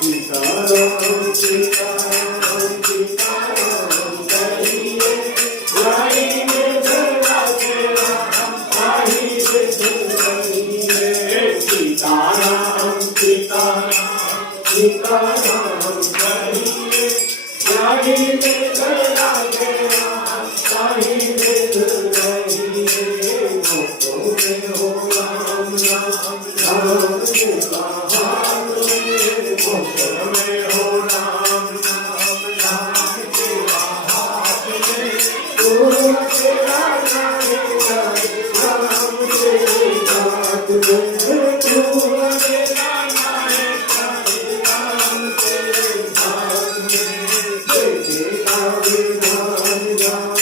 सीताराम सीताराम सीताराम कहिए गाएंगे धरा के राम कहिए सीताराम सीताराम सीताराम कहिए गाएंगे धरा के राम कहिए भक्तों में हो राम राम राम के बहार भक्तों में हो राम राम राम के बहार तुम तेरा नाम राम के बात तुम तेरा नाम राम के बात देखेगा विधान राम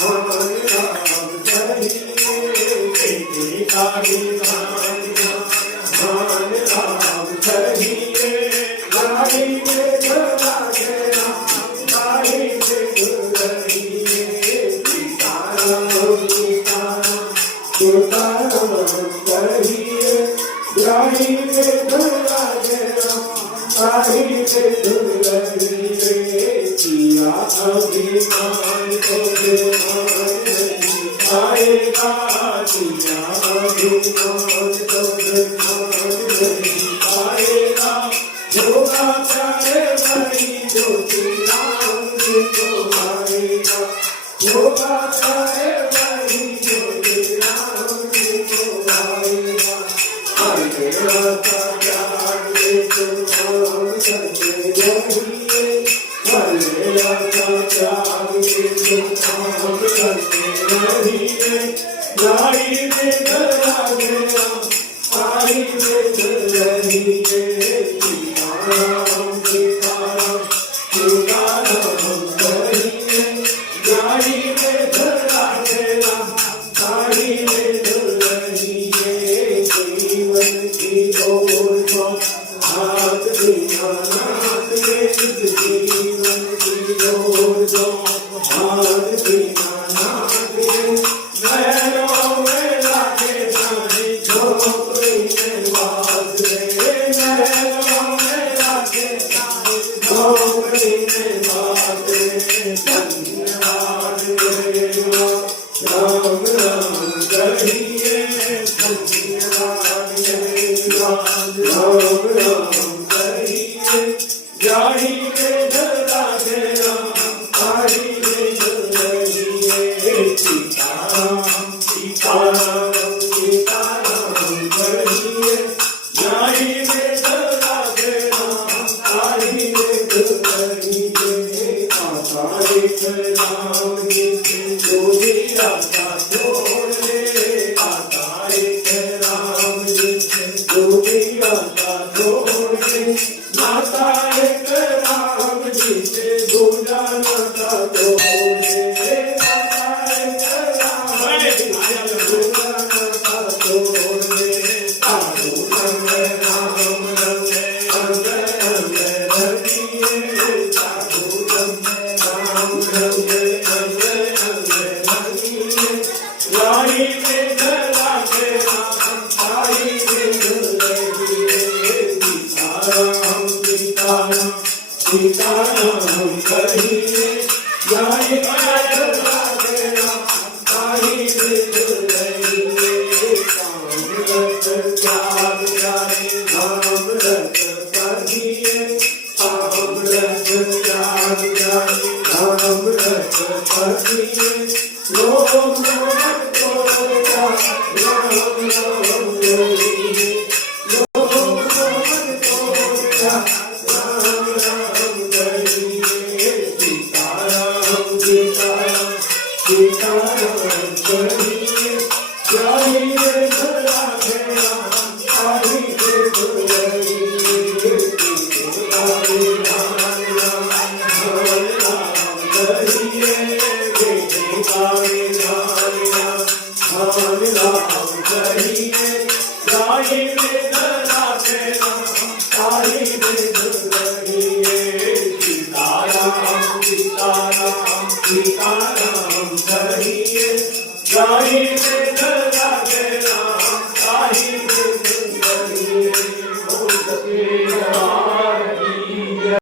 हमारे राम कहिए देखेगा विधान राम राम कहिए गाएंगे धरा के राम गाएंगे दुलहिए सीताराम सीताराम सीताराम कहिए गाएंगे धरा के राम गाएंगे दुलहिए किया अभिमान तो बेमान नहीं पाएगा किया अभिमान तो बेमान नहीं पाएगा होगा चाहे वही जो राम को आएगा होगा चाहे वही जो राम को आएगा मेरा त्याग तो राम करके रहिए मेरा त्याग तो राम करके रहिए गाड़ी में धरा गया आई में रहिए सीताराम सीताराम सीताराम कहिए गाड़ी में धरा गया गाड़ी में रहिए जीवन की ओर हाथ दीनानाथ के जीवन की ओर हाथ दीनानाथ के नैनों में लाके जाने झोपड़ी में बाज रे नैनों में लाके जाने झोपड़ी में बाज रे धन्यवाद रे राम राम कहिए धन्यवाद रे राम राम कहिए गाड़ी में धरा के राम गाड़ी में धरिए सीताराम सीताराम सीताराम कहिए गाड़ी में धरा के राम गाड़ी में धरिए आता एक राम जी जो भी रास्ता छोड़ दे आता एक राम जी जो भी रास्ता छोड़ दे नाता एक राम जी से दूजा नाता तोड़ दे नाता एक राम जी से दूजा नाता तोड़ दे साधु संग राम रंग अंग अंग रखिए साधु संग राम रंग अंग अंग रखिए गाड़ी में धरा के राम गाड़ी में धरिए सीताराम सीताराम सीताराम कहिए गाएंगे धरा के राम गाड़ी में धरिए काम रत त्याग जाने धाम रत कहिए काम रत त्याग जाने धाम रत कहिए लोग मोहन को राम राम कहिए लोग मोहन को